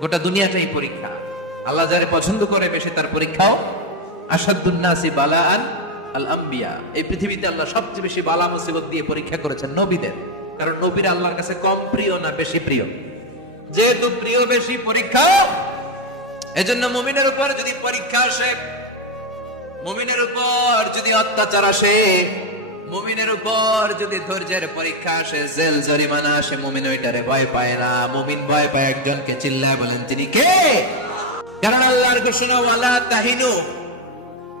গোটা দুনিয়াটাই পরীক্ষা। আল্লাহ যারে পছন্দ করে বেশি তার পরীক্ষাও। আসাদুন নাসি বালাআন আল আম্বিয়া। এই পৃথিবীতে আল্লাহ সবচেয়ে বেশি বালা মুসিবত দিয়ে পরীক্ষা করেছেন নবীদের। কারণ নবীরা আল্লাহর কাছে কম প্রিয় না বেশি প্রিয়? যেহেতু প্রিয় বেশি, পরীক্ষা। এজন্য মুমিনের উপর যদি পরীক্ষা আসে, মুমিনের উপর যদি অত্যাচার আসে, মুমিনের উপর যদি ধৈর্যের পরীক্ষা আসে, জেল জরিমানা আসে, মুমিন ওইটারে ভয় পায় না। মুমিন ভয় পায় একজনকে, চিল্লায় বলেন তিনি কে? কারণ আল্লাহর ঘোষণা ওয়ালা তাহিনু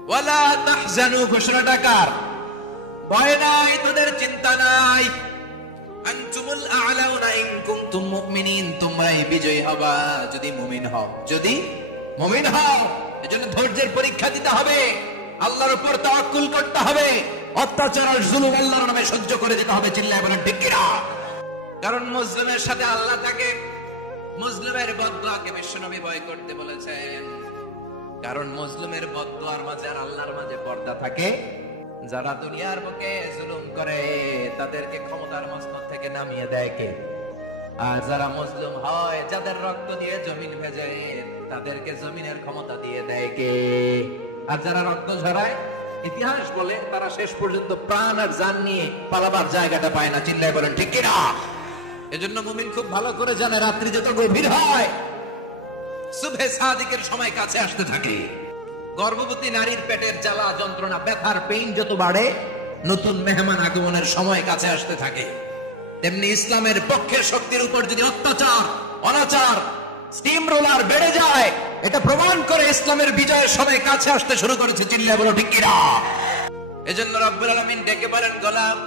ওয়ালা তাহজানু। ঘোষণাটা কার? ভয় নাই, তোদের চিন্তা নাই। আনতুমুল আ'লাউনা ইন কুনতুম মুমিনিন। তোমরাই বিজয়ী হবা যদি মুমিন হও, যদি মুমিন হও। এজন্য ধৈর্যের পরীক্ষা দিতে হবে, আল্লাহর উপর তাওয়াক্কুল করতে হবে, অত্যাচার আর জুলুম আল্লাহর নামে সহ্য করে দিতে হবে। চিল্লায় বলেন ঠিক কিনা? কারণ মুসলিমের সাথে আল্লাহ তাকে মুসলিমের বদদুয়াকে বিশ্বনবী ভয় করতে বলেছেন। কারণ মুসলিমের বদদুয়ার মাঝে আর আল্লাহর মাঝে পর্দা থাকে। যারা দুনিয়ার বুকে জুলুম করে তাদেরকে ক্ষমতার মসনদ থেকে নামিয়ে দেয় কে? আর যারা মুসলিম হয়, যাদের রক্ত দিয়ে জমিন ভেজে, তাদেরকে জমিনের ক্ষমতা দিয়ে দেয় কে? আর যারা রক্ত ঝরায়, ইতিহাস বলে তারা শেষ পর্যন্ত প্রাণ আর জান নিয়ে পালাবার জায়গাটা পায় না। চিল্লায় বলেন ঠিক কিনা? এজন্য মুমিন খুব ভালো করে জানে, রাত্রি যত গভীর হয়, সুবহে সাদিকের সময় কাছে আসতে থাকে। গর্ভবতী নারীর পেটের জ্বালা যন্ত্রণা, ব্যথার পেইন যত বাড়ে, নতুন মেহমান আগমনের সময় কাছে আসতে থাকে। তেমনি ইসলামের পক্ষের শক্তির উপর যদি অত্যাচার, অনাচার, স্টিম রোলার বেড়ে যায়, এটা প্রমাণ করে ইসলামের বিজয়ের সময় কাছে আসতে শুরু করেছে। চিল্লায় বলো ঠিক কিনা? এজন্য রব্বুল আলামিন ডেকে বলেন, গোলাম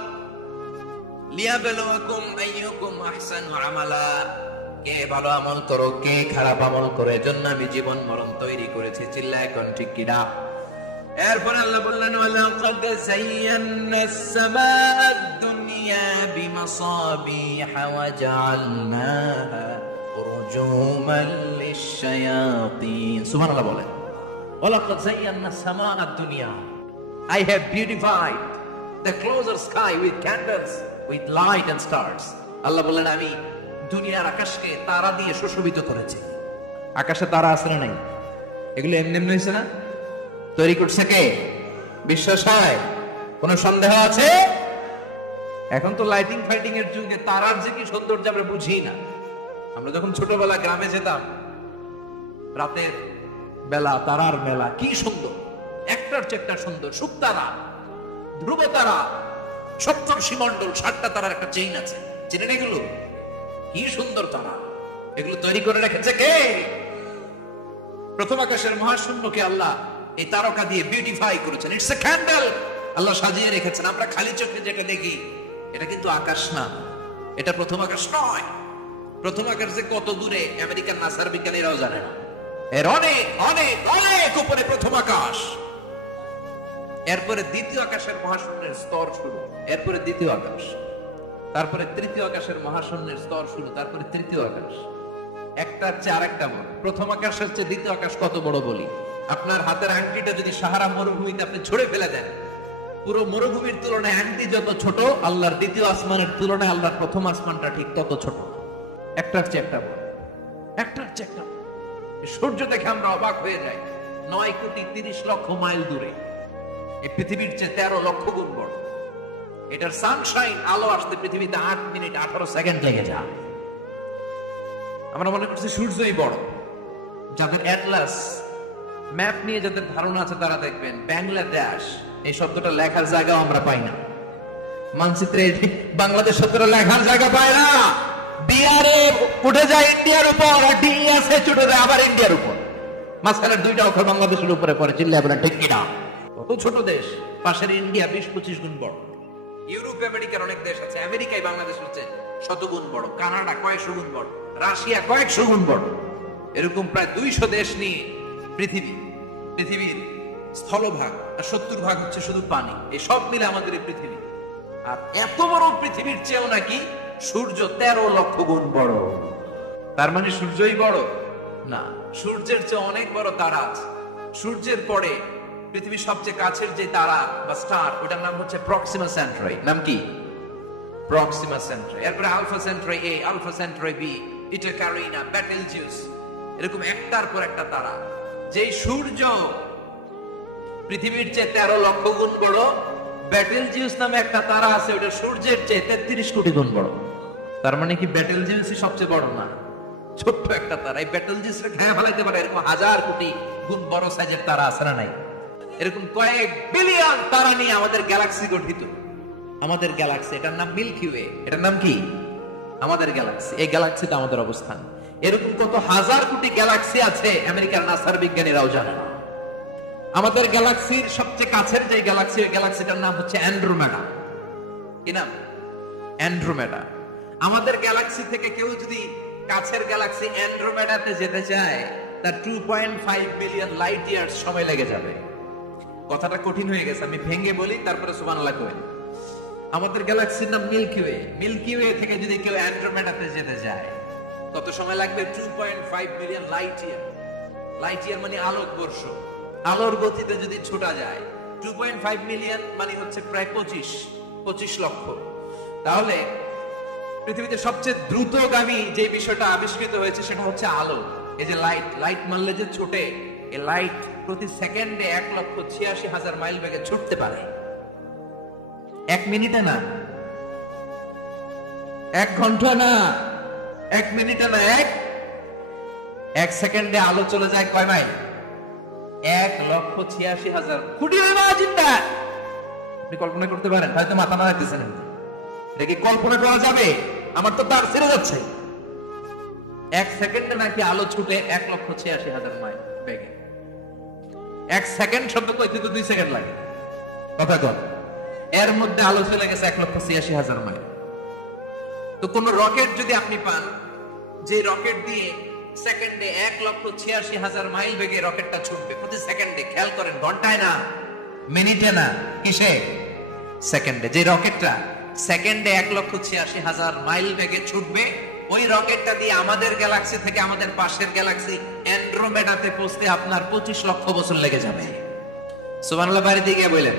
লিয়াবলুয়াকুম আইয়ুকুম আহসানু আমালা। কে ভালো আমল করো, কে খারাপ আমল করে, এজন্য আমি জীবন মরণ তৈরি করেছি। চিল্লায় কোন ঠিক কিনা? এরপর আল্লাহ বললেন, ওয়ালাকাদ যায়্যানাস সামাআদ দুনিয়া বিমাসাবিহা ওয়া জাআলনাহা রুজুমান লিশ-শায়াতিন। সুবহানাল্লাহ বলেন, ওয়ালাকাদ যায়্যানাস সামাআদ দুনিয়া, I have beautified the closer sky with candles, with light and stars. আল্লাহ বললেন, আমি দুনিয়ার আকাশকে তারা দিয়ে সুশোভিত করেছি। আকাশে তারা আছে না নাই? এগুলো এমনি এমনি হয়েছে না? তৈরি করছে কে? বিশ্বাস হয়? কোন সন্দেহ আছে? এখন তো লাইটিং ফাইটিং এর যুগে তারার যে কি সৌন্দর্য আমরা বুঝি না। আমরা যখন ছোটবেলা গ্রামে যেতাম, রাতের বেলা তারার মেলা, কি সুন্দর, একটার চেয়ে একটা সুন্দর। শুকতারা, ধ্রুব তারা, সপ্তর্ষি মণ্ডল, 7টা তারার একটা চেইন আছে, চিনেন এগুলো? কি সুন্দর তারা! এগুলো তৈরি করে রেখেছে কে? প্রথম আকাশের মহাশূন্যকে আল্লাহ এই তারকা দিয়ে বিউটিফাই করেছেন। It's a candle. আল্লাহ সাজিয়ে রেখেছেন। আমরা খালি চোখে যেটা দেখি, এটা কিন্তু আকাশ না, এটা প্রথম আকাশ নয়। প্রথম আকাশ যে কত দূরে আমেরিকার নাসার বিজ্ঞানীরাও জানে না। এর অনেক অনেক অনেক উপরে প্রথম আকাশ। এরপরে দ্বিতীয় আকাশের মহাশূন্যের স্তর শুরু, এরপরে দ্বিতীয় আকাশ, তারপরে তৃতীয় আকাশের মহাশূন্যের স্তর শুরু, তারপরে তৃতীয় আকাশ। একটার চেয়ে আরেকটা বড়। প্রথম আকাশের চেয়ে দ্বিতীয় আকাশ কত বড় বলি? আপনার হাতের আংটিটা যদি সাহারা মরুভূমিতে আপনি ছুঁড়ে ফেলে দেন, পুরো মরুভূমির তুলনায় আংটি যত ছোট, আল্লাহর দ্বিতীয় আসমানের তুলনায় আল্লাহর প্রথম আসমানটা ঠিক তত ছোট। একটার চেয়ে একটা বড়, একটার চেয়ে একটা বড়। সূর্য দেখে আমরা অবাক হয়ে যাই। 9,30,00,000 মাইল দূরে, এই পৃথিবীর চেয়ে 13 লক্ষ গুণ বড়। এটার সানশাইন, আলো আসতে পৃথিবীতে 8 মিনিট 18 সেকেন্ড লেগে যায়। আমরা মনে করছি সূর্যই বড়। যাদের অ্যাটলাস ম্যাপ নিয়ে যাদের ধারণা আছে তারা দেখবেন বাংলাদেশ এই শব্দটা লেখার জায়গাও আমরা পাই না। মানচিত্রে বাংলাদেশ শব্দটা লেখার জায়গা পায় না। বিআরে উঠে যায় ইন্ডিয়ার উপর, আর ডিএসএ ছুটে যায় আবার ইন্ডিয়ার উপর। মাঝখানের 2টা অক্ষর বাংলাদেশের উপরে পড়ে। চিল্লায় বলেন ঠিক কিনা? কত ছোট দেশ। পাশের ইন্ডিয়া 20-25 গুণ বড়। ইউরোপ আমেরিকার অনেক দেশ আছে, আমেরিকায় বাংলাদেশের চেয়ে শতগুণ বড়। কানাডা কয়েকশো গুণ বড়, রাশিয়া কয়েকশো গুণ বড়। এরকম প্রায় 200 দেশ নিয়ে পৃথিবীর স্থলভাগ আর 70% হচ্ছে শুধু পানি। এই সব মিলে আমাদের এই পৃথিবী। আর এত বড় পৃথিবীর চেয়েও নাকি সূর্য 13 লক্ষ গুণ বড়। তার মানে সূর্যই বড় না, সূর্যের চেয়ে অনেক বড় তারা আছে। সূর্যের পরে পৃথিবীর সবচেয়ে কাছের যে তারা বা স্টার, ওটার নাম হচ্ছে প্রক্সিমা সেন্ট্রাই। নাম কি? প্রক্সিমা সেন্ট্রাই। এরপরে আলফা সেন্ট্রাই এ, আলফা সেন্ট্রাই বি, ইটা ক্যারিনা, বেটেলজিউস, এরকম একটার পর একটা তারা। যেই সূর্য পৃথিবীর চেয়ে 13 লক্ষ গুণ বড়, ব্যাটেলজিউস নামে একটা তারা আছে, ওটা সূর্যের চেয়ে 33 কোটি গুণ বড়। তার মানে কি ব্যাটেলজিউসই সবচেয়ে বড় না, ছোট্ট একটা তারা। এই ব্যাটেলজিউসকে খেয়ে ফেলাইতে পারে এরকম 1000 কোটি গুণ বড় সাইজের তারা আছে না নাই? এরকম কয়েক বিলিয়ন তারা নিয়ে আমাদের গ্যালাক্সি গঠিত। আমাদের গ্যালাক্সি, এটার নাম মিল্কি ওয়ে। এটার নাম কি? আমাদের গ্যালাক্সি। এই গ্যালাক্সিতে আমাদের অবস্থান। এরকম কত হাজার কোটি গ্যালাক্সি আছে আমেরিকার নাসার বিজ্ঞানীরাও জানে না। আমাদের গ্যালাক্সির সবচেয়ে কাছের যে গ্যালাক্সি, ওই গ্যালাক্সিটার নাম হচ্ছে অ্যান্ড্রোমেডা। কি নাম? অ্যান্ড্রোমেডা। আমাদের গ্যালাক্সি থেকে কেউ যদি কাছের গ্যালাক্সি অ্যান্ড্রোমেডাতে যেতে চায়, তার 2.5 বিলিয়ন লাইট ইয়ার্স সময় লেগে যাবে। কথাটা কঠিন হয়ে গেছে, আমি ভেঙে বলি, তারপরে সুবহানাল্লাহ কই। আমাদের গ্যালাক্সির নাম মিল্কি ওয়ে। মিল্কি ওয়ে থেকে যদি কেউ অ্যান্ড্রোমেডাতে যেতে যায়, কত সময় লাগবে? 2.5 billion light year. Light year মানে আলোক বর্ষ। আলোর গতিতে যদি ছোটা যায়, 2.5 মিলিয়ন মানে হচ্ছে প্রায় 25 লক্ষ। তাহলে পৃথিবীতে সবচেয়ে দ্রুতগামী যে বিষয়টা আবিষ্কৃত হয়েছে সেটা হচ্ছে আলো। এই যে লাইট মারলে যে ছোটে, এই লাইট প্রতি সেকেন্ডে 1,86,000 মাইল বেগে ছুটতে পারে। 1 মিনিটে না, 1 ঘন্টা না, 1 মিনিটে না, 1 সেকেন্ডে আলো চলে যায় কয় মাইল? 1,86,000 কোটি চিন্তা। আপনি কল্পনা করতে পারেন? হয়তো মাথা নাড়াইতেছেন। এটা কি কল্পনা করা যাবে? আমার তো তার ছেড়ে যাচ্ছে। 1 সেকেন্ডে নাকি আলো ছুটে 1,86,000 মাইল বেগে। 1 সেকেন্ড শব্দ কইতে তো 2 সেকেন্ড লাগে। কথা কর, এর মধ্যে আলো চলে গেছে 1,86,000 মাইল। তো কোন রকেট যদি আপনি পান, যে রকেট দিয়ে সেকেন্ডে 1,86,000 মাইল বেগে রকেটটা ছুটবে প্রতি সেকেন্ডে, খেয়াল করেন, ঘন্টায় না, মিনিটে না, কিসে? সেকেন্ডে। যে রকেটটা সেকেন্ডে 1,86,000 মাইল বেগে ছুটবে, ওই রকেটটা দিয়ে আমাদের গ্যালাক্সি থেকে আমাদের পাশের গ্যালাক্সি অ্যান্ড্রোমেডাতে পৌঁছতে আপনার 25 লক্ষ বছর লেগে যাবে। সুবহানাল্লাহ বাড়িতে গিয়ে বললেন।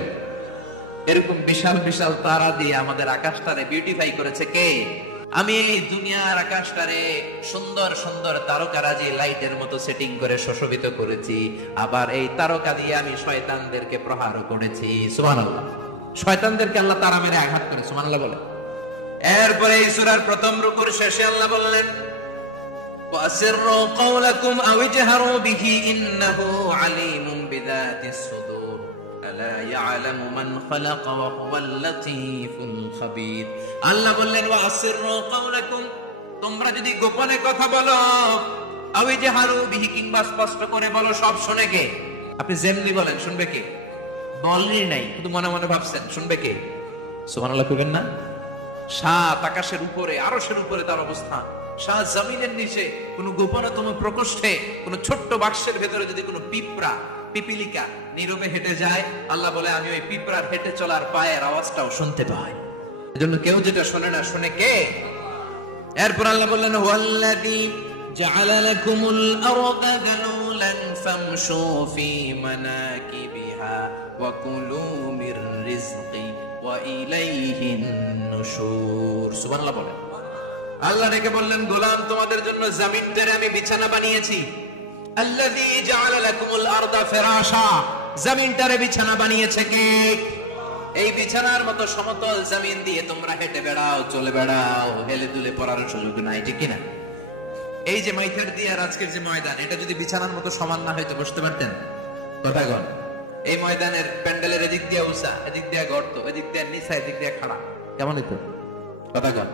এরকম বিশাল বিশাল তারা দিয়ে আমাদের আকাশটারে বিউটিফাই করেছে কে? আমি এই দুনিয়ার আকাশটারে সুন্দর সুন্দর তারকারাজি লাইটের মতো সেটিং করে সুশোভিত করেছি। আবার এই তারকা দিয়ে আমি শয়তানদেরকে প্রহারও করেছি। সুবহানাল্লাহ। শয়তানদেরকে আল্লাহ তারা মেরে আঘাত করে। সুবহানাল্লাহ বলে। এরপরে এই সূরার প্রথম রুকুর শেষে আল্লাহ বললেন, ওয়াসিররু কাওলাকুম আও ইজহারু বিহি ইন্নাহু আলীমুম বিযাতিস সুদূর আলা ইয়ালামু মান খালাকা ওয়া হুয়াল লাতীফুল খাবীর। আল্লাহ বললেন, ওয়াসিররু কাওলাকুম, তোমরা যদি গোপনে কথা বলো, আও ইজহারু বিহি, কিংবা স্পষ্ট করে বলো, সব শুনে কে? আপনি যেমনি বলেন শুনবে কে? বলেনই নাই, শুধু মনে মনে ভাবছেন, শুনবে কে? সুবহানাল্লাহ কইবেন না? সাত আকাশের উপরে, আরশের উপরে তার অবস্থান, সাত জমিনের নিচে কোন গোপনতম প্রকোষ্ঠে, কোন ছোট্ট বাক্সের ভেতরে যদি কোনো পিঁপড়া, পিপিলিকা নীরবে হেঁটে যায়, আল্লাহ বলে আমি ওই পিঁপড়ার হেঁটে চলার পায়ের আওয়াজটাও শুনতে পাই। এজন্য কেউ যেটা শোনে না, শুনে কে? এরপর আল্লাহ বললেন, হুয়াল্লাযী জাআলা লাকুমুল আরদা যালুলান ফামশু ফি মানাকিবিহা ওয়া কুলু মির রিজকি ওয়া ইলাইহিন নুশুর। সুবহানাল্লাহ বলেন। আল্লাহ ডেকে বললেন, গোলাম, তোমাদের জন্য জমিনটারে আমি বিছানা বানিয়েছি। আল্লাযী জাআলা লাকুমুল আরদা ফিরাশা, জমিনটারে বিছানা বানিয়েছে কে? এই বিছানার মতো সমতল জমিন দিয়ে তোমরা হেঁটে বেড়াও, চলে বেড়াও, হেলে দুলে পড়ার সুযোগ নাই, ঠিক কিনা? এই যে মাইথের দিয়ে আর আজকের যে ময়দান, এটা যদি বিছানার মতো সমান না হয়তো বসতে পারতেন? কথাগণ, এই ময়দানের প্যান্ডেলের এদিক দিয়ে উঁচা, এদিক দিয়ে গর্ত, এদিক দিয়ে নিচা, এদিক দিয়ে খাড়া, কেমন হইতো? কথাগণ,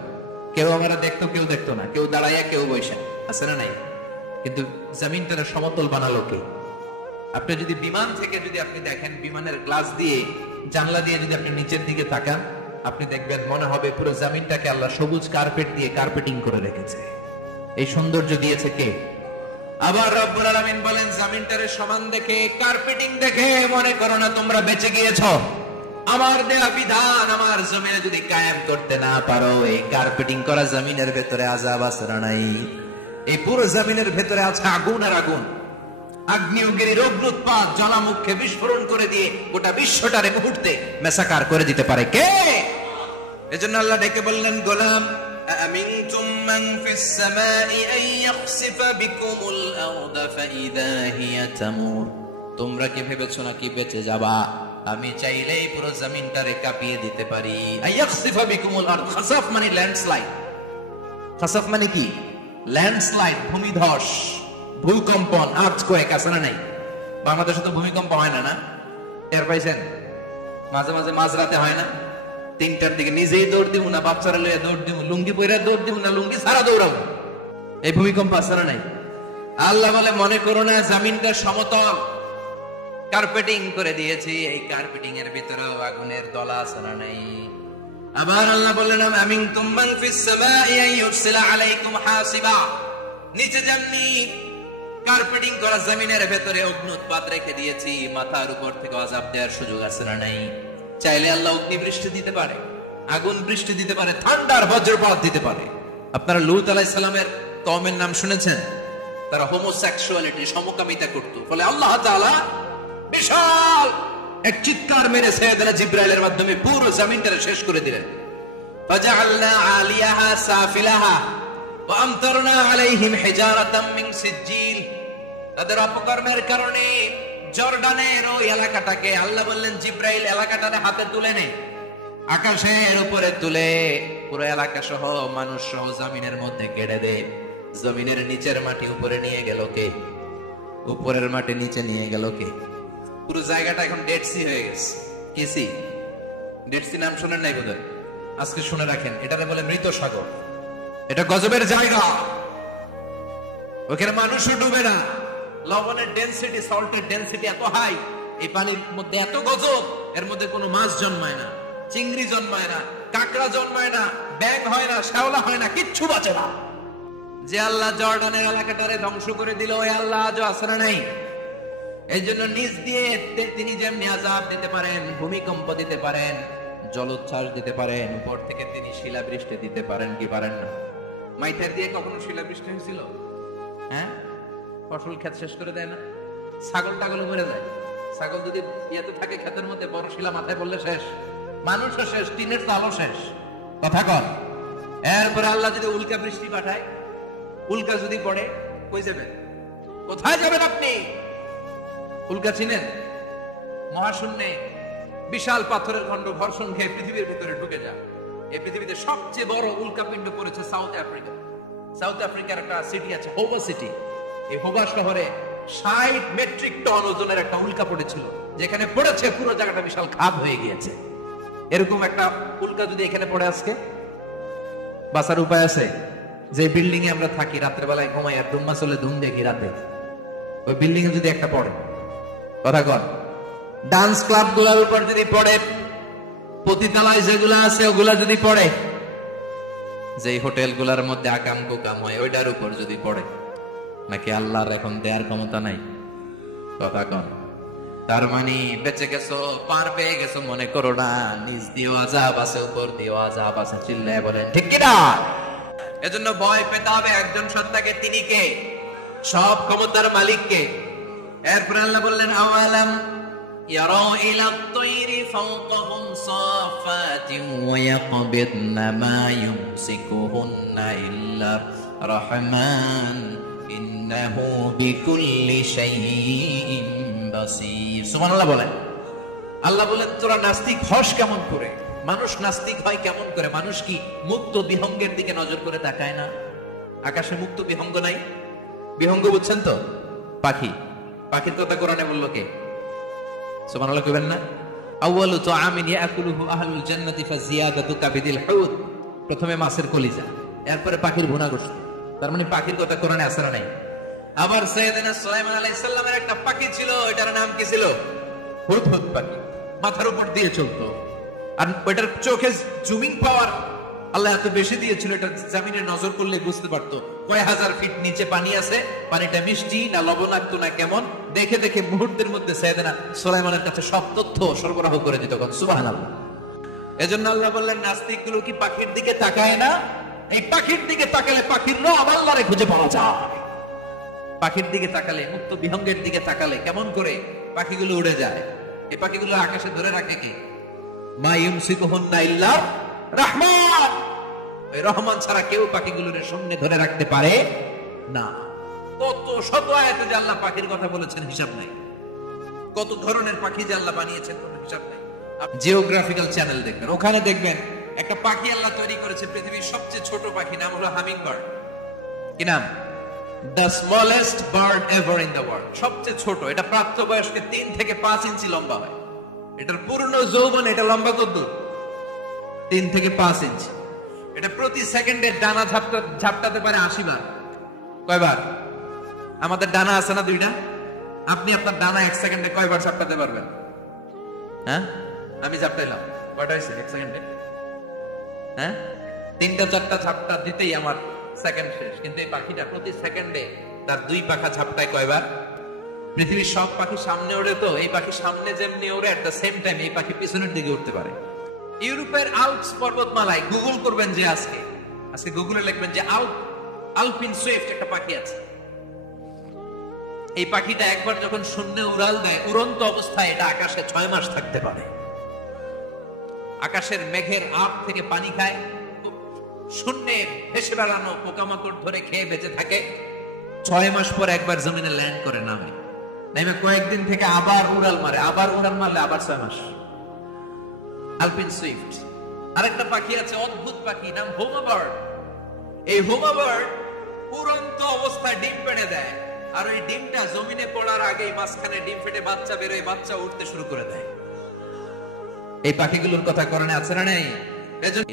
কেউ আমরা দেখতো, কেউ দেখতো না, কেউ দাঁড়াইয়া, কেউ বৈশা, আছে না নাই? কিন্তু জমিনটারে সমতল বানালো কে? আপনি যদি বিমান থেকে যদি আপনি দেখেন, বিমানের গ্লাস দিয়ে, জানলা দিয়ে যদি আপনি নিচের দিকে তাকান, আপনি দেখবেন মনে হবে পুরো জমিনটাকে আল্লাহ সবুজ কার্পেট দিয়ে কার্পেটিং করে রেখেছে। এই সৌন্দর্য দিয়েছে কে? আবার রব্বুল আলামিন বলেন, জমিনটারে সমান দেখে, কার্পেটিং দেখে মনে করো না তোমরা বেঁচে গিয়েছো। আমার দেয়া বিধান আমার জমিনে যদি কায়েম করতে না পারো, এই কার্পেটিং করা জমিনের ভেতরে আযাব আছে না নাই? এই পুরো জমিনের ভেতরে আছে আগুন আর আগুন। আগ্নেয়গিরির অগ্নুৎপাত জ্বালামুখে বিস্ফোরণ করে দিয়ে গোটা বিশ্বটারে মুহূর্তে মেসাকার করে দিতে পারে কে? এজন্য আল্লাহ ডেকে বললেন, গোলাম, أأمنتم من في السماء أن يخسف بكم الأرض فإذا هي تمور তোমরা কি ভেবেছো নাকি বেঁচে যাবা আমি চাইলেই পুরো জমিনটারে কাঁপিয়ে দিতে পারি আইয়াখসিফা বিকুমুল আরদ খাসাফ মানে ল্যান্ডস্লাইড খাসাফ মানে কি ল্যান্ডস্লাইড ভূমিধস ভূকম্পন আর্থকোয়েক আছে না নাই বাংলাদেশে তো ভূমিকম্প হয় না না টের পাইছেন মাঝে মাঝে মাঝরাতে হয় না 3টার দিকে নিজেই দৌড় দিব না বাচ্চারা লইয়া দৌড় দিব লুঙ্গি পইরা দৌড় দিব না লুঙ্গি সারা দৌড়াবো এই ভূমিকম্প আছে না নাই আল্লাহ বলে মনে করো না জমিনটা সমতল কার্পেটিং করে দিয়েছি এই কার্পেটিং এর ভিতরেও আগুনের দলা আছে না নাই আবার আল্লাহ বললেন আমিনতুম মান ফিস সামাই আইয়ুরসিলা আলাইকুম হাসিবা নিচে জান্নি কার্পেটিং করা জমিনের ভিতরে অগ্নুৎপাত রেখে দিয়েছি মাথার উপর থেকে আযাব দেওয়ার সুযোগ আছে না নাই চাইলে আল্লাহ অগ্নি বৃষ্টি দিতে পারে আগুন বৃষ্টি দিতে পারে ঠান্ডার বজ্রপাত দিতে পারে আপনারা লূত আলাইহিস সালামের কওমের নাম শুনেছেন তারা হোমোসেক্সুয়ালিটি সমকামিতা করত ফলে আল্লাহ তাআলা বিশাল এক চিৎকার মেরে সাইয়েদনা জিবরাইলের মাধ্যমে পুরো জমিনটা শেষ করে দিলেন ফাজআলনা আলিয়াহা সাফিলাহা ওয়া আমতারনা আলাইহিম হিজারাতাম মিন সিজ্জিল তাদের অপকর্মের কারণে জর্ডানের ওই এলাকাটাকে আল্লাহ বললেন জিবরাইল এলাকাটারে হাতে তুলে নে আকাশের উপরে তুলে পুরো এলাকা সহ মানুষ সহ জমিনের মধ্যে গেড়ে দে জমিনের নিচের মাটি উপরে নিয়ে গেল কে উপরের মাটি নিচে নিয়ে গেল কে পুরো জায়গাটা এখন ডেড সি হয়ে গেছে কি সি ডেড সি নাম শুনেন নাই বোধহয় আজকে শুনে রাখেন এটারে বলে মৃত সাগর এটা গজবের জায়গা ওখানে মানুষও ডুবে না লবণের ডেনসিটি সল্টের ডেনসিটি এত হাই এই পানির মধ্যে এত গজব এর মধ্যে কোনো মাছ জন্মায় না চিংড়ি জন্মায় না কাঁকড়া জন্মায় না ব্যাঙ হয় না শ্যাওলা হয় না কিচ্ছু বাঁচে না যে আল্লাহ জর্ডানের এলাকাটারে ধ্বংস করে দিল ওই আল্লাহ আজও আছে না নাই এই জন্য নিজ দিয়ে তিনি যেমনি আযাব দিতে পারেন ভূমিকম্প দিতে পারেন জলোচ্ছ্বাস দিতে পারেন উপর থেকে তিনি শিলাবৃষ্টি দিতে পারেন কি পারেন না মাইথার দিয়ে কখনো শিলাবৃষ্টি হয়েছিল হ্যাঁ ফসল ক্ষেত শেষ করে দেয় না ছাগল টাগল মরে যায় ছাগল যদি ইয়েতে থাকে ক্ষেতের মধ্যে বড় শিলা মাথায় পড়লে শেষ মানুষও শেষ টিনের তালও শেষ কথা কর এরপরে আল্লাহ যদি উল্কা বৃষ্টি পাঠায় উল্কা যদি পড়ে কই যাবেন কোথায় যাবেন আপনি উল্কা চিনেন মহাশূন্যে বিশাল পাথরের খন্ড ঘর্ষণ খেয়ে পৃথিবীর ভিতরে ঢুকে যায় এই পৃথিবীতে সবচেয়ে বড় উল্কাপিণ্ড পড়েছে সাউথ আফ্রিকা সাউথ আফ্রিকার একটা সিটি আছে হোবা সিটি এই হোবা শহরে 60 মেট্রিক টন ওজনের একটা উল্কা পড়েছিল যেখানে পড়েছে পুরো জায়গাটা বিশাল খাদ হয়ে গিয়েছে এরকম একটা উল্কা যদি এখানে পড়ে আজকে বাঁচার উপায় আছে যে বিল্ডিং এ আমরা থাকি রাতের বেলায় ঘুমাই আর দুম্মা চলে ধুম দেখি রাতে ওই বিল্ডিং এ যদি একটা পড়ে কথা কর ডান্স ক্লাব গুলার উপর যদি পড়ে পতিতালয় যেগুলা আছে ওগুলা যদি পড়ে যে হোটেল গুলার মধ্যে আকাম কুকাম হয় ওইটার উপর যদি পড়ে নাকি আল্লাহর এখন দেয়ার ক্ষমতা নাই কথা কর তার মানে বেঁচে গেছো পার পেয়ে গেছো মনে করো না নিজ দিয়েও আযাব আছে উপর দিয়েও আযাব আছে চিল্লায় বলেন ঠিক কি না এজন্য ভয় পেতে হবে একজন সত্তাকে তিনি কে সব ক্ষমতার মালিক কে এরপর আল্লাহ বললেন আওয়ালাম ইয়ারাউ ইলা আত-তায়রি ফাওকাহুম সাফাতিন ওয়া ইয়াকবিদনা মা ইউমসিকুহুন্না ইল্লা রাহমান ইন্নাহু বিকুল্লি শাইইন বাসীর সুবহানাল্লাহ বলেন আল্লাহ বলেন তোরা নাস্তিক হস কেমন করে মানুষ নাস্তিক হয় কেমন করে মানুষ কি মুক্ত বিহঙ্গের দিকে নজর করে তাকায় না আকাশে মুক্ত বিহঙ্গ নাই বিহঙ্গ বুঝছেন তো পাখি পাখির কথা কোরআনে বলল কে সুবহানাল্লাহ কইবেন না আউয়ালু তুআমিন ইয়াকুলুহু আহলুল জান্নাতি ফাজিয়াদাতু কাবিদিল হুদ প্রথমে মাছের কলিজা এরপরে পাখির ভুনা গোশত তার মানে পাখির কথা কোরআনে আছে না নাই আবার সাইয়েদনা সুলাইমান আলাইহিস সালামের একটা পাখি ছিল এটার নাম কি ছিল হুদহুদ পাখি মাথার উপর দিয়ে চলতো আর ওটার চোখে জুমিং পাওয়ার আল্লাহ এত বেশি দিয়েছিল এটা জমিনে নজর করলে বুঝতে পারতো কয় হাজার ফিট নিচে পানি আছে পানিটা মিষ্টি না লবণাক্ত না কেমন দেখে দেখে মুহূর্তের মধ্যে সাইয়েদনা সুলাইমানের কাছে সব তথ্য সরবরাহ করে দিত সুবহানাল্লাহ এজন্য আল্লাহ বললেন নাস্তিকগুলো কি পাখির দিকে তাকায় না এই পাখির দিকে তাকালে পাখির রব আল্লাহরে খুঁজে পাওয়া যায় পাখির দিকে তাকালে মুক্ত বিহঙ্গের দিকে তাকালে কেমন করে পাখিগুলো উড়ে যায় এই পাখিগুলো আকাশে ধরে রাখে কে মা ইউমসিকুহুন্না ইল্লা রাহমান ওই রহমান ছাড়া কেউ পাখিগুলোর সামনে ধরে রাখতে পারে না। কত শত আয়াতে যে আল্লাহ পাখির কথা বলেছেন হিসাব নাই, কত ধরনের পাখি যে আল্লাহ বানিয়েছেন কোনো হিসাব নাই। জিওগ্রাফিক্যাল চ্যানেল দেখবেন, ওখানে দেখবেন একটা পাখি আল্লাহ তৈরি করেছে, পৃথিবীর সবচেয়ে ছোট পাখি, নাম হলো হামিং বার্ড। কি নাম? The smallest bird ever in the world. সবচেয়ে ছোট, এটা প্রাপ্তবয়স্কে 3 থেকে 5 ইঞ্চি লম্বা হয়। এটার পূর্ণ যৌবন এটা লম্বা কত? 3 থেকে 5 ইঞ্চি। এটা প্রতি সেকেন্ডে ডানা ঝাপটাতে পারে 80 বার। কয়বার? আমাদের ডানা আছে না 2টা, আপনি আপনার ডানা 1 সেকেন্ডে কয়বার ঝাপটাতে পারবেন? হ্যাঁ, আমি ঝাপটাইলাম, কয়টা হয়েছে 1 সেকেন্ডে? হ্যাঁ, 3টা 4টা ঝাপটা দিতেই আমার সেকেন্ড শেষ। কিন্তু এই পাখিটা প্রতি সেকেন্ডে তার 2 পাখা ঝাপটায় কয়বার? পৃথিবীর সব পাখি সামনে ওড়ে, তো এই পাখি সামনে যেমনি ওড়ে, এট দ্য সেম টাইম এই পাখি পিছনের দিকে উঠতে পারে। ইউরোপের আল্পস পর্বতমালায় গুগল করবেন যে আজকে গুগলে লিখবেন যে আলপিন সুইফট একটা পাখি আছে। এই পাখিটা একবার যখন শূন্যে উড়াল দেয়, উড়ন্ত অবস্থায় এটা আকাশে 6 মাস থাকতে পারে। আকাশের মেঘের আপ থেকে পানি খায়, শূন্যে ভেসে বেড়ানো পোকামাকড় ধরে খেয়ে বেঁচে থাকে। 6 মাস পর একবার জমিনে ল্যান্ড করে নামে কয়েকদিন থেকে আবার উড়াল মারে, আবার উড়াল মারলে আবার 6 মাস। আলপিন সুইফট। আরেকটা পাখি আছে, অদ্ভুত পাখি, নাম হোমা বার্ড। এই হোমা বার্ড উড়ন্ত অবস্থায় ডিম পেড়ে দেয়, আর ওই ডিমটা জমিনে পড়ার আগেই মাঝখানে ডিম ফেটে বাচ্চা বেরোয়, বাচ্চা উঠতে শুরু করে দেয়। এই পাখিগুলোর কথা কোরআনে আছে না নেই?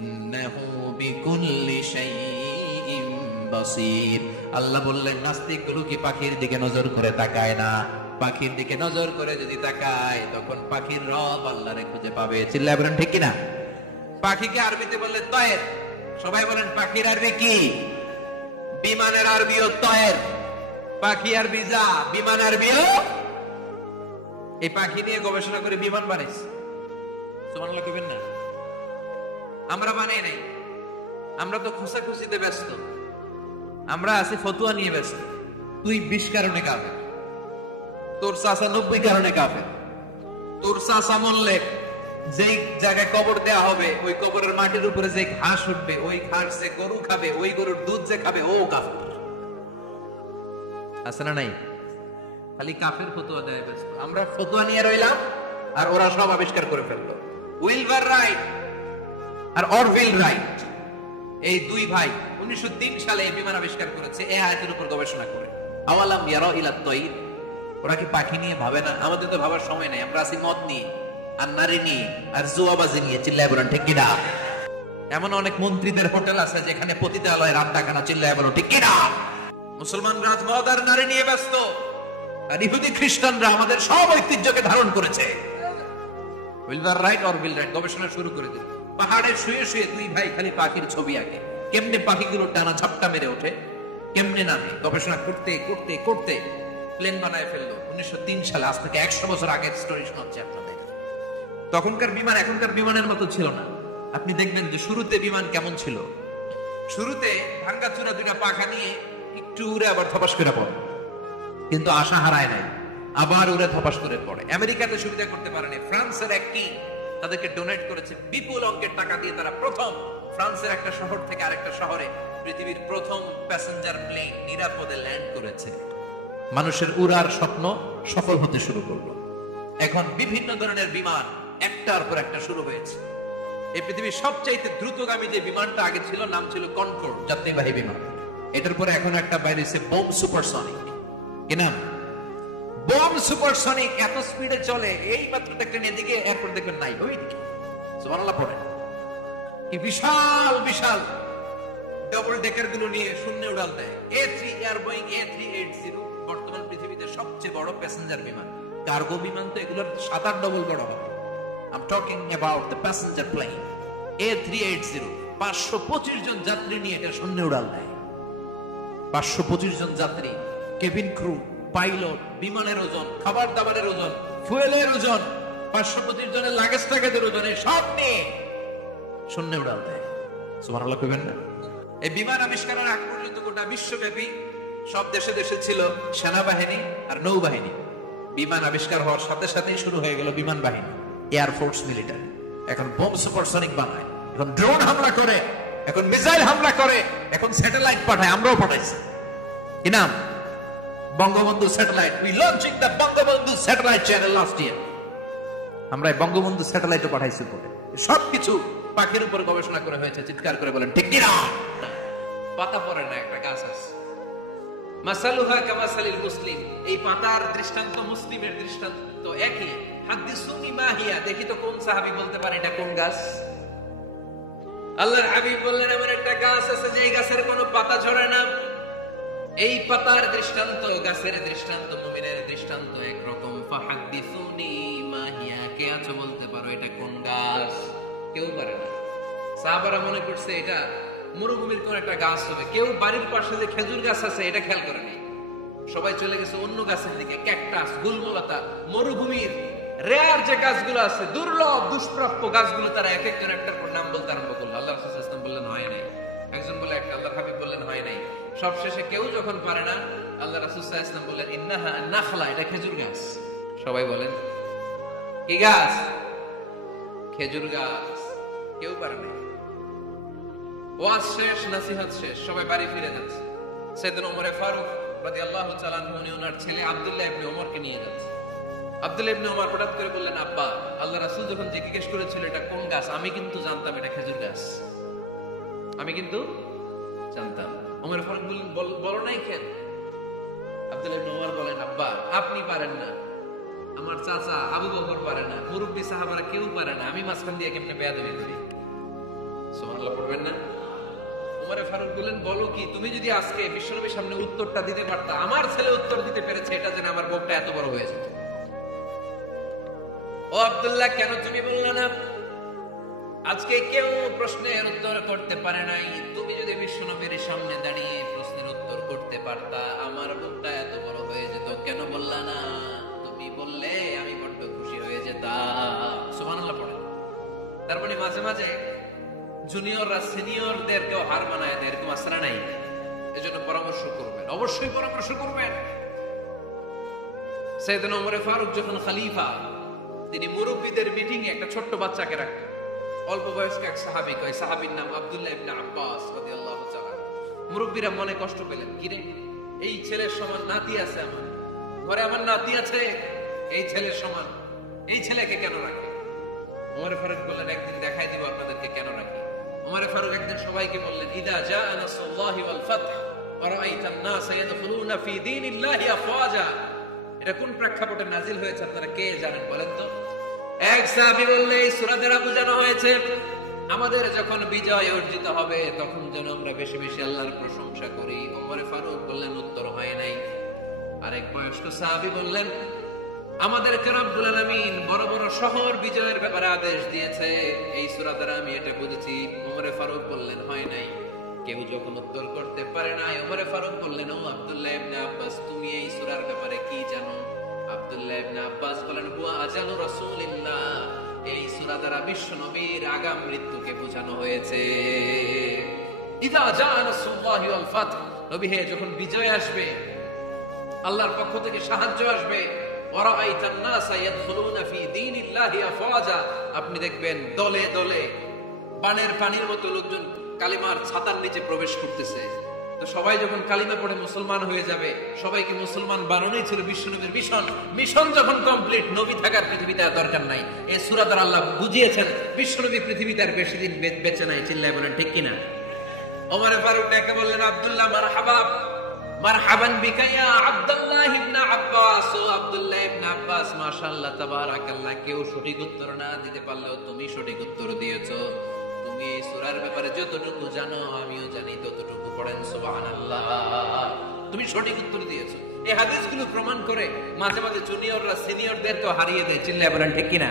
ইন্নাহু বিকুল্লি শাইইন বাসীর। আল্লাহ বললেন নাস্তিকগুলো কি পাখির দিকে নজর করে তাকায় না? পাখির দিকে নজর করে যদি তাকায়, তখন পাখির রব আল্লাহরে খুঁজে পাবে। চিল্লায় বলেন ঠিক কিনা? পাখিকে আরবিতে বললে তয়ের। সবাই বলেন পাখির আরবি কি? বিমানের আরবিও তয়ের। পাখি আরবি যা, বিমান আরবিও। এই পাখি নিয়ে গবেষণা করে বিমান বানাইছে। সুবহানাল্লাহ কইবেন না? আমরা বানাই নাই, আমরা তো খোঁচাখুচিতে ব্যস্ত, আমরা আছি ফতুয়া নিয়ে ব্যস্ত। তুই 20 কারণে কাফের, তোর চাচা 90 কারণে কাফের। তোর চাচা মরলে যেই জায়গায় কবর দেয়া হবে, ওই কবরের মাটির উপরে যে ঘাস উঠবে, ওই ঘাস যে গরু খাবে, ওই গরুর দুধ যে খাবে, ও কাফের। আছে না নাই? খালি কাফের ফতুয়া দেয় ব্যস্ত। আমরা ফতুয়া নিয়ে রইলাম, আর ওরা সব আবিষ্কার করে ফেললো। উইলবার রাইট আর অরভিল রাইট, এই 2 ভাই 1903 সালে এই বিমান আবিষ্কার করেছে এই আয়াতের উপর গবেষণা করে। আওয়ালাম ইয়ারা ইলা তাইর। ওরা কি পাখি নিয়ে ভাবে না? আমাদের তো ভাবার সময় নাই, আমরা আছি মদ নিয়ে আর নারী নিয়ে আর জুয়াবাজি নিয়ে। চিল্লায় বলেন ঠিক কিনা? এমন অনেক মন্ত্রীদের হোটেল আছে যেখানে পতিতালয় রান্নাখানা। চিল্লায় বলেন ঠিক কিনা? মুসলমানরা মদ আর নারী নিয়ে ব্যস্ত, আর ইহুদি খ্রিস্টানরা আমাদের সব ঐতিহ্যকে ধারণ করেছে। উইলবার রাইট অরভিল রাইট গবেষণা শুরু করে দিল। পাহাড়ে শুয়ে শুয়ে 2 ভাই খালি পাখির ছবি আঁকে, কেমনে পাখিগুলো টানা ঝাপটা মেরে ওঠে, কেমনে নামে। গবেষণা করতে করতে করতে প্লেন বানায় ফেললো 1903 সালে। আজ থেকে 100 বছর আগের স্টোরি শোনাচ্ছি আপনাদের। তখনকার বিমান এখনকার বিমানের মতো ছিল না। আপনি দেখবেন যে শুরুতে বিমান কেমন ছিল। শুরুতে ভাঙ্গাচুরা 2টা পাখা নিয়ে একটু উড়ে আবার ধপাস করে পড়ে, কিন্তু আশা হারায় নাই, আবার উড়ে ধপাস করে পড়ে। আমেরিকাতে সুবিধা করতে পারেনি। ফ্রান্সের এক কিং তাদেরকে ডোনেট করেছে বিপুল অঙ্কের টাকা দিয়ে। তারা প্রথম ফ্রান্সের একটা শহর থেকে আরেকটা শহরে পৃথিবীর প্রথম প্যাসেঞ্জার প্লেন নিরাপদে ল্যান্ড করেছে। মানুষের উড়ার স্বপ্ন সফল হতে শুরু করলো। এখন বিভিন্ন ধরনের বিমান একটার পর একটা শুরু হয়েছে। এই পৃথিবীর সবচাইতে দ্রুতগামী যে বিমানটা আগে ছিল, নাম ছিল কনকর্ড, যাত্রীবাহী বিমান। এটার পরে এখন একটা বাইরে হচ্ছে বোম সুপারসনিক। কি নাম? Bomb supersonic. এত স্পিডে চলে, এই মাত্র দেখলেন এদিকে, এরপর দেখবেন নাই ওইদিকে। সুবহানাল্লাহ পড়েন। কি বিশাল বিশাল ডাবল ডেকার গুলো নিয়ে শূন্যে উড়াল দেয়। A3 এয়ার বোয়িং A380 বর্তমান পৃথিবীতে সবচেয়ে বড় প্যাসেঞ্জার বিমান। কার্গো বিমান তো এগুলোর 7-8 ডবল বড় হবে। I'm talking about the passenger plane A380। 525 জন যাত্রী নিয়ে এটা শূন্যে উড়াল দেয়। 525 জন যাত্রী, কেবিন ক্রু, পাইলট, বিমানের ওজন, খাবার দাবারের ওজন, ফুয়েলের ওজন, 525 জনের লাগেজ টাগেজের ওজন, সব নিয়ে শূন্যে উড়াল দেয়। সুবহানাল্লাহ কইবেন না? এই বিমান আবিষ্কারের আগ পর্যন্ত গোটা বিশ্বব্যাপী সব দেশে দেশে ছিল সেনাবাহিনী আর নৌবাহিনী। বিমান আবিষ্কার হওয়ার সাথে সাথেই শুরু হয়ে গেল বিমান বাহিনী, এয়ারফোর্স, মিলিটারি। এখন বোম সুপারসনিক বানায়, এখন ড্রোন হামলা করে, এখন মিসাইল হামলা করে, এখন স্যাটেলাইট পাঠায়, আমরাও পাঠাইছি। কি নাম? Bangabandhu satellite. We launching the Bangabandhu satellite channel last year. আমরা বঙ্গবন্ধু স্যাটেলাইটও পাঠাইছি উপরে। সবকিছু পাখির উপর গবেষণা করে হয়েছে। চিৎকার করে বলেন ঠিক কিনা? পাতা পড়ে না, একটা গাছ আছে, মাসালুহা কামাসালিল মুসলিম। এই পাতার দৃষ্টান্ত মুসলিমের দৃষ্টান্ত একই। হাদিসুনি মা হিয়া, দেখি তো কোন সাহাবী বলতে পারে এটা কোন গাছ? আল্লাহর হাবিব বললেন এমন একটা গাছ আছে যে এই গাছের কোনো পাতা ঝরে না। এই পাতার দৃষ্টান্ত, গাছের দৃষ্টান্ত, মুমিনের দৃষ্টান্ত একরকম। ফাহাদিসুনি মা হিয়া, কে আছো বলতে পারো এটা কোন গাছ? কেউ পারে না। সাহাবারা মনে করছে এটা মরুভূমির কোন একটা গাছ হবে। কেউ বাড়ির পাশে যে খেজুর গাছ আছে এটা খেয়াল করেনি। সবাই চলে গেছে অন্য গাছের দিকে। ক্যাকটাস, গুলমলতা, মরুভূমির রেয়ার যে গাছগুলো আছে, দুর্লভ দুষ্প্রাপ্য গাছগুলো তারা এক একজন একটার পর নাম বলতে আরম্ভ করলো। আল্লাহ রাসূল সাল্লাল্লাহু আলাইহি ওয়াসাল্লাম বললেন হয় নাই। একজন বলে একটা, আল্লাহর হাবিব বললেন হয় নাই। সবশেষে কেউ যখন পারে না, আল্লাহ রাসূল সাল্লাল্লাহু আলাইহি ওয়াসাল্লাম বললেন ইন্নাহা নাখলা, এটা খেজুর গাছ। সবাই বলেন কি গাছ? খেজুর গাছ। কেউ পারে না। ওয়াজ শেষ, নসিহত শেষ, সবাই বাড়ি ফিরে যাচ্ছে। সাইয়েদনা ওমর ফারুক রাদিয়াল্লাহু তাআলা আনহু ওনার ছেলে আব্দুল্লাহ ইবনে ওমরকে নিয়ে যাচ্ছে। আব্দুল্লাহ ইবনে ওমর হঠাৎ করে বললেন, আব্বা, আল্লাহ রাসূল যখন জিজ্ঞেস করেছিল এটা কোন গাছ, আমি কিন্তু জানতাম এটা খেজুর গাছ। আমি কিন্তু জানতাম। ওমর ফারুক বললেন বলো নাই কেন? আব্দুল্লাহ ইবনে ওমর বলেন, আব্বা আপনি পারেন না, আমার চাচা আবু বকর পারে না, মুরব্বী সাহাবারা কেউ পারে না, আমি মাঝখান দিয়ে কেমনে বেয়াদবি করি? সুবহানাল্লাহ পড়বেন না? ওমর ফারুক বললেন, বলো কি? তুমি যদি আজকে বিশ্বনবীর সামনে উত্তরটা দিতে পারতা, আমার ছেলে উত্তর দিতে পেরেছে এটা যেন আমার বুকটা এত বড় হয়ে যেত। ও আব্দুল্লাহ, কেন তুমি বললে না? আজকে কেউ প্রশ্নের উত্তর করতে পারে নাই, তুমি যদি বিশ্বনবীর সামনে দাঁড়িয়ে প্রশ্নের উত্তর করতে পারতা, আমার বুকটা এত বড় হয়ে যেত। কেন বললা না? তুমি বললে আমি বড্ড খুশি হয়ে যেতাম। সুবহানাল্লাহ পড়ে। তার মানে মাঝে মাঝে জুনিয়ররা সিনিয়রদেরকেও হার মানায় দেয়, এরকম আসরা নাই। এজন্য পরামর্শ করবেন, অবশ্যই পরামর্শ করবেন। সাইয়েদনা ওমর ফারুক যখন খলিফা, তিনি মুরব্বীদের মিটিং এ একটা ছোট্ট বাচ্চাকে রাখেন। অল্প বয়স্ক এক সাহাবী, কয় সাহাবীর নাম আব্দুল্লাহ ইবনে আব্বাস রাদিয়াল্লাহু তাআলা। মুরব্বীরা মনে কষ্ট পেলেন, কিরে এই ছেলের সমান নাতি আছে আমার ঘরে, আমার নাতি আছে এই ছেলের সমান, এই ছেলেকে কেন রাখে? ওমর ফারুক বললেন, একদিন দেখাই দিব আপনাদেরকে কেন রাখি। ওমর ফারুক একদিন সবাইকে বললেন, ইদা জাআ নাসরুল্লাহি ওয়াল ফাতহ ওয়া রাআইতান নাস ইয়াদখুলুনা ফি দীনিল্লাহি আফওয়াজা। এটা কোন প্রেক্ষাপটে নাজিল হয়েছে আপনারা কে জানেন বলেন তো? এক সাহাবী বললে, এই সূরা দ্বারা বোঝানো হয়েছে আমাদের যখন বিজয় অর্জিত হবে তখন যেন আমরা বেশি বেশি আল্লাহর প্রশংসা করি। ওমর ফারুক বললেন, উত্তর হয় নাই। আরেক বয়স্ক সাহাবী বললেন, আমাদেরকে রব্বুল আলামিন বড় বড় শহর বিজয়ের ব্যাপারে আদেশ দিয়েছে, এই সূরা দ্বারা আমি এটা বুঝেছি। ওমর ফারুক বললেন, হয় নাই। কেউ যখন উত্তর করতে পারে না, ওমর ফারুক বললেন, ও আব্দুল্লাহ ইবনে আব্বাস, তুমি এই সূরার ব্যাপারে কি জানো? আব্দুল্লাহ ইবনে আব্বাস বলেন, হুয়া আজালু রাসূলিল্লাহ, এই সূরা দ্বারা বিশ্ব নবীর আগাম মৃত্যুকে বোঝানো হয়েছে। ইদা জাআ নাসরুল্লাহি ওয়াল ফাতহ, নবী হে যখন বিজয় আসবে, আল্লাহর পক্ষ থেকে সাহায্য আসবে, ওয়া রাআইতান নাসা ইয়াদখুলুনা ফি দীনিল্লাহি আফওয়াজা, আপনি দেখবেন দলে দলে বানের পানির মতো লোকজন কালিমার ছাতার নিচে প্রবেশ করতেছে। তো সবাই যখন কালিমা পড়ে মুসলমান হয়ে যাবে, সবাইকে মুসলমান বানানোই ছিল বিশ্বনবীর মিশন। মিশন যখন কমপ্লিট, নবী থাকার পৃথিবীতে আর দরকার নাই। এই সূরা দ্বারা আল্লাহ বুঝিয়েছেন বিশ্বনবী পৃথিবীতে আর বেশি দিন বেঁচে নাই। চিল্লায় বলেন ঠিক কিনা? ওমর ফারুক ডেকে বললেন, আব্দুল্লাহ মারহাবা, মারহাবান বিকা ইয়া আব্দুল্লাহ ইবনে আব্বাস। ও আব্দুল্লাহ ইবনে আব্বাস, মাশাআল্লাহ তাবারাকাল্লাহ, কেউ সঠিক উত্তর না দিতে পারলেও তুমি সঠিক উত্তর দিয়েছো। তুমি এই সূরার ব্যাপারে যতটুকু জানো আমিও জানি ততটুকু। পড়েন সুবহানাল্লাহ। তুমি সঠিক উত্তর দিয়েছো। এই হাদিসগুলো প্রমাণ করে মাঝে মাঝে জুনিয়ররা সিনিয়রদেরকেও হারিয়ে দেয়। চিল্লায় বলেন ঠিক কিনা?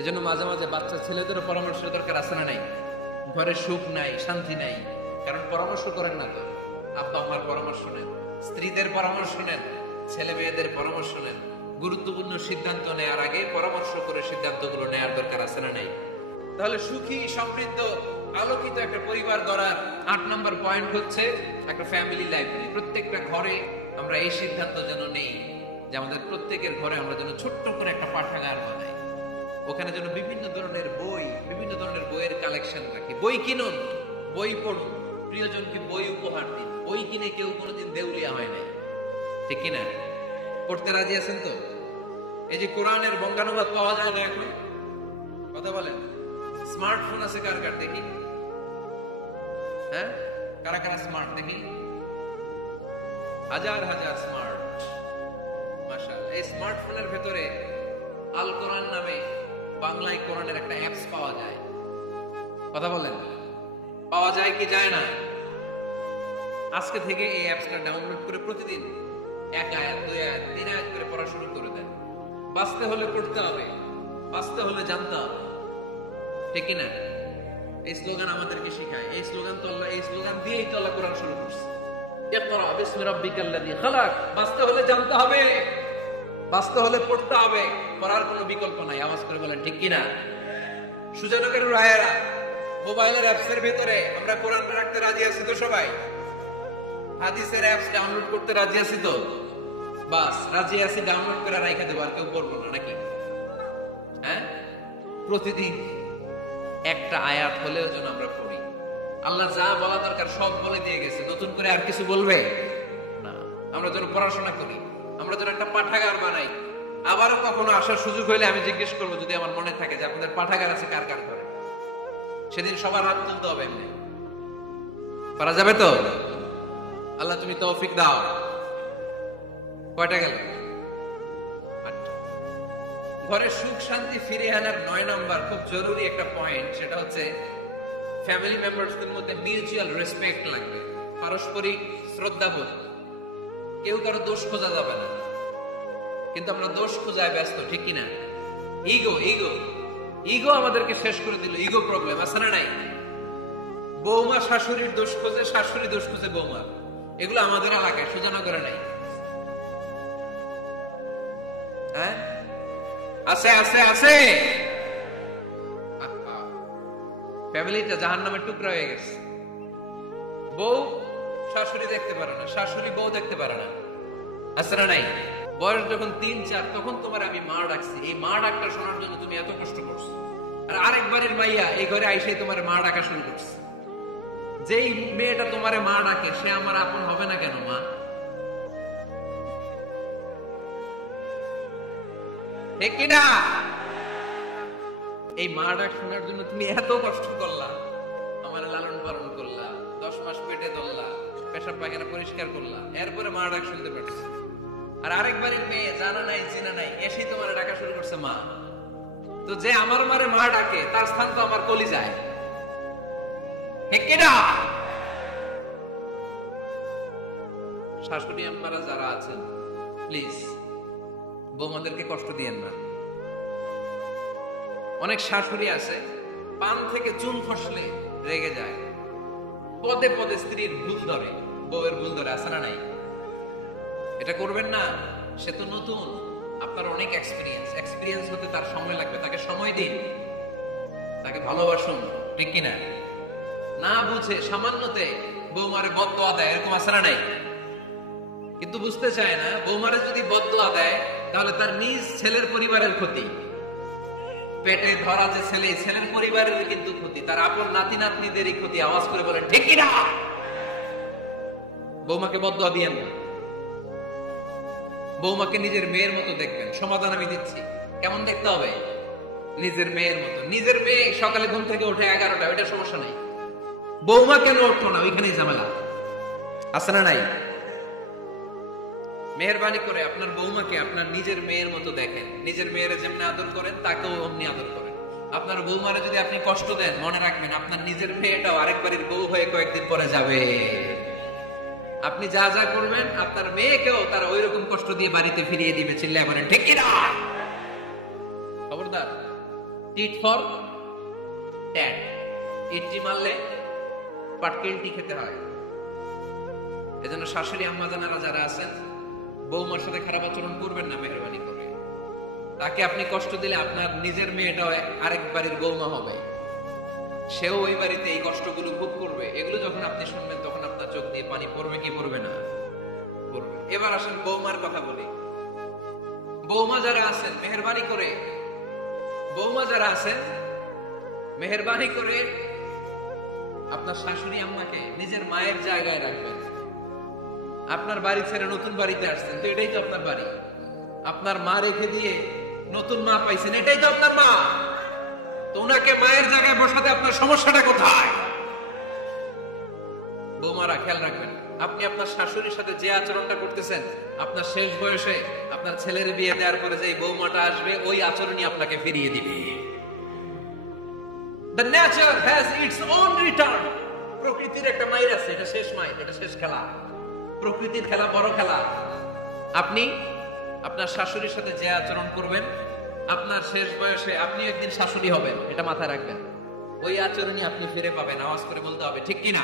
এজন্য মাঝে মাঝে বাচ্চা ছেলেদেরও পরামর্শ দরকার আছে না নাই? ঘরে সুখ নাই, শান্তি নাই, কারণ পরামর্শ করেন না তো। আব্বা আমার পরামর্শ নেন, স্ত্রীদের পরামর্শ নেন, ছেলে মেয়েদের পরামর্শ নেন। গুরুত্বপূর্ণ সিদ্ধান্ত নেওয়ার আগে পরামর্শ করে সিদ্ধান্তগুলো নেওয়ার দরকার আছে না নাই? তাহলে সুখী, সমৃদ্ধ, আলোকিত একটা পরিবার গড়ার 8 নম্বর পয়েন্ট হচ্ছে একটা ফ্যামিলি লাইব্রেরি। প্রত্যেকটা ঘরে আমরা এই সিদ্ধান্ত যেন নেই যে আমাদের প্রত্যেকের ঘরে আমরা যেন ছোট্ট করে একটা পাঠাগার বানাই। ওখানে যেন বিভিন্ন ধরনের বই, বিভিন্ন ধরনের বইয়ের কালেকশন রাখি। বই কিনুন, বই পড়ুন, প্রিয়জনকে বই উপহার দিন। বই কিনে কেউ কোনোদিন দেউলিয়া হয় নাই, ঠিক কিনা? পড়তে রাজি আছেন তো? এই যে কোরআনের বঙ্গানুবাদ পাওয়া যায় না এখন, কথা বলেন। স্মার্টফোন আছে কার কার দেখি? হ্যাঁ, কারা কারা স্মার্ট দেখি? হাজার হাজার স্মার্ট, মাশাআল্লাহ। এই স্মার্টফোনের ভেতরে আল কোরআন নামে বাংলায় কোরআনের একটা অ্যাপস পাওয়া যায়, কথা বলেন, পাওয়া যায় কি যায় না? আজকে থেকে এই অ্যাপসটা ডাউনলোড করে প্রতিদিন 1 আয়াত 2 আয়াত 3 আয়াত করে পড়া শুরু করে দেন। বাঁচতে হলে পড়তে হবে, বাঁচতে হলে জানতে হবে, ঠিক কিনা? এই স্লোগান আমাদেরকে শেখায়। এই স্লোগান তো আল্লাহ, এই স্লোগান দিয়েই তো আল্লাহ কোরআন শুরু করছে। ইকরা বিসমি রাব্বিকাল্লাযী খালাক। বাঁচতে হলে জানতে হবে, বাঁচতে হলে পড়তে হবে, পড়ার কোনো বিকল্প নাই। আওয়াজ করে বলেন ঠিক কিনা? সুজানগরের রায়েরা, মোবাইলের অ্যাপসের ভিতরে আমরা কোরআন রাখতে রাজি আছি তো সবাই? হাদিসের অ্যাপস ডাউনলোড করতে রাজি আছি তো? বাস রাজি আছি, ডাউনলোড করে রাখা দেবো, আর কেউ পড়বো না নাকি? হ্যাঁ, প্রতিদিন একটা আয়াত হলেও যেন আমরা পড়ি। আল্লাহ যা বলা দরকার সব বলে দিয়ে গেছে, নতুন করে আর কিছু বলবে না। আমরা যেন পড়াশোনা করি, আমরা যেন একটা পাঠাগার বানাই। আবারও কখনো আসার সুযোগ হইলে আমি জিজ্ঞেস করবো, যদি আমার মনে থাকে যে আপনাদের পাঠাগার আছে কার কার করে, সেদিন সবার হাত তুলতে হবে। এমনি পারা যাবে তো? আল্লাহ তুমি তৌফিক দাও। কয়টা গেল? ঘরে সুখ শান্তি ফিরে আনার 9 নাম্বার খুব জরুরি একটা পয়েন্ট, সেটা হচ্ছে ফ্যামিলি মেম্বারসদের মধ্যে মিউচুয়াল রেসপেক্ট লাগবে, পারস্পরিক শ্রদ্ধাবোধ। কেউ কারো দোষ খোঁজা যাবে না, কিন্তু আমরা দোষ খোঁজায় ব্যস্ত, ঠিক কিনা? ইগো ইগো ইগো আমাদেরকে শেষ করে দিল। ইগো প্রবলেম আছে না নাই? বৌমা শাশুড়ির দোষ খোঁজে, শাশুড়ি দোষ খোঁজে বৌমা। এগুলো আমাদের এলাকায়, সুজানগরে নাই। হ্যাঁ, আছে আছে আছে। ফ্যামিলিটা জাহান্নামের টুকরা হয়ে গেছে। বউ শাশুড়ি দেখতে পারে না, শাশুড়ি বউ দেখতে পারে না, আছে না নাই? বয়স যখন 3-4 তখন তোমার আমি মা ডাকছি, এই মা ডাকটা শোনার জন্য তুমি এত কষ্ট করছো। আর আরেকবারের মাইয়া এই ঘরে আইসে তোমার মা ডাকা শুরু করছে। যেই মেয়েটা তোমারে মা ডাকে সে আমার আপন হবে না কেন? মা ঠিক কিনা? এই মা ডাক শোনার জন্য তুমি এত কষ্ট করলা, আমার লালন পালন করলা, 10 মাস পেটে ধরলা, পেশাব পায়খানা পরিষ্কার করলা, এরপরে মা ডাক শুনতে পারছি। আর আরেকবারের মেয়ে জানা নাই চিনা নাই এসে তোমার ডাকা শুরু করছে মা। তো যে আমার মারে মা ডাকে তার স্থান তো আমার কলিজায়, ঠিক কিনা? শাশুড়ি আম্মারা যারা আছেন, প্লিজ বৌমাদেরকে কষ্ট দিয়েন না। অনেক শাশুড়ি আছে পান থেকে চুন খসলে রেগে যায়, পদে পদে স্ত্রীর ভুল ধরে, বউয়ের ভুল ধরে, আছে না নাই? এটা করবেন না। সে তো নতুন, আপনার অনেক এক্সপিরিয়েন্স হতে তার সময় লাগবে। তাকে সময় দিন, তাকে ভালোবাসুন, ঠিক কিনা? না বুঝে সামান্যতে বৌমারে বদদোয়া দেয়, এরকম আছে না নাই? কিন্তু বুঝতে চায় না, বৌমারে যদি বদদোয়া দেয় তাহলে তার নিজ ছেলের পরিবারের ক্ষতি। পেটে ধরা যে ছেলে, ছেলের পরিবারের কিন্তু ক্ষতি, তার আপন নাতি নাতনিদেরই ক্ষতি। আওয়াজ করে বলেন ঠিক কিনা? বৌমাকে বদদোয়া দিয়েন না। বৌমাকে নিজের মেয়ের মতো দেখবেন। সমাধান আমি দিচ্ছি। কেমন দেখতে হবে? নিজের মেয়ের মতো। নিজের মেয়ে সকালে ঘুম থেকে ওঠে 11টা, ওইটা সমস্যা নাই। বৌমা কেন উঠলো না, ওইখানেই ঝামেলা, আছে না নাই? মেহেরবানি করে আপনার বৌমাকে আপনার নিজের মেয়ের মতো দেখেন। নিজের মেয়ের যেমনি আদর করেন তাকেও অমনি আদর করেন। আপনার বৌমারে যদি আপনি কষ্ট দেন, মনে রাখবেন আপনার নিজের মেয়েটাও আরেকবারের বউ হয়ে কয়েকদিন পরে যাবে। আপনি যা যা করবেন আপনার মেয়েকেও তারা ওই রকম কষ্ট দিয়ে বাড়িতে ফিরিয়ে দিবে। চিল্লায় বলেন ঠিক কিনা? খবরদার, টিট ফর ট্যাট। ইটটি মারলে পাটকেলটি খেতে হয়। এজন্য শাশুড়ি আম্মা জানারা যারা আছেন, বৌমার সাথে খারাপ আচরণ করবেন না মেহেরবানি করে। তাকে আপনি কষ্ট দিলে আপনার নিজের মেয়েটাও আরেক বাড়ির বৌমা হবে, সেও ওই বাড়িতে এই কষ্টগুলো ভোগ করবে। এগুলো যখন আপনি শুনবেন তখন আপনার চোখ দিয়ে পানি পড়বে কি পড়বে না? পড়বে। এবার আসেন বৌমার কথা বলি। বৌমা যারা আছেন মেহেরবানি করে, বৌমা যারা আছেন মেহেরবানি করে আপনার শাশুড়ি আম্মাকে নিজের মায়ের জায়গায় রাখবেন। আপনার বাড়ি ছেড়ে নতুন বাড়িতে আসছেন, তো এটাই তো আপনার বাড়ি। আপনার মা রেখে দিয়ে নতুন মা পাইছেন, এটাই তো আপনার মা। তো ওনাকে মায়ের জায়গায় বসাতে আপনার সমস্যাটা কোথায়? বৌমারা খেয়াল রাখবেন, আপনি আপনার শাশুড়ির সাথে যে আচরণটা করতেছেন, আপনার শেষ বয়সে আপনার ছেলের বিয়ে দেওয়ার পরে যে বৌমাটা আসবে, ওই আচরণই আপনাকে ফিরিয়ে দিবে। The nature has its own return. প্রকৃতির একটা মাইর আছে, এটা শেষ মাইর, এটা শেষ খেলা। প্রকৃতির খেলা বড় খেলা। আপনি আপনার শাশুড়ির সাথে যে আচরণ করবেন, আপনার শেষ বয়সে আপনি একদিন শাশুড়ি হবেন, এটা মাথায় রাখবেন। ওই আচরণই আপনি ফিরে পাবেন। আওয়াজ করে বলতে হবে, ঠিক কিনা?